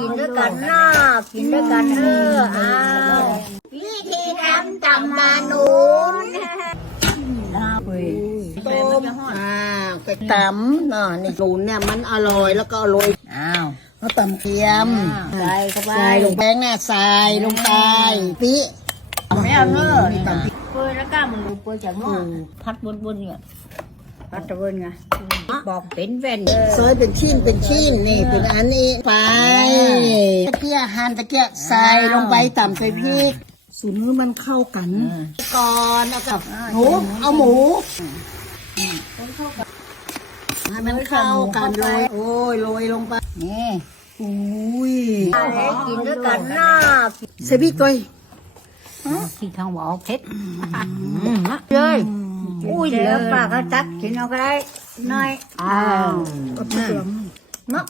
กินด้วยกันเนาะกินด้วยกันเด้ออ้าววิธีทำตำมานุนต้มอ่าไปตำน่ะนี่หนูนเนี่ยมันอร่อยแล้วก็อร่อยอ้าวแล้วตำเทียมใส่เข้าไปใส่ลงแป้งเนี่ยใส่ลงไปปิไม่เอาเนอะตำเปื่อยแล้วก็มันดูเปื่อยจากหม้อพัดบนๆเนี่ยพัดตะเวนไงบอกเป็นแว่นซอยเป็นชิ้นเป็นชิ้นนี่เป็นอันนี้ไป หั่นตะเกียใส่ลงไปตำใส่พริกสูตรนี้มันเข้ากัน ก่อนเอากับหมูเอาหมูให้มันเข้ากันโรยโอ้ยโรยลงไปนี่อุ้ยกินด้วยกันเนาะเซบิกอยที่ทางบอกเผ็ดนะเลยอุ้ยเหลือปากก็ตักกินเอาก็ได้น้อยอ้าวเนาะ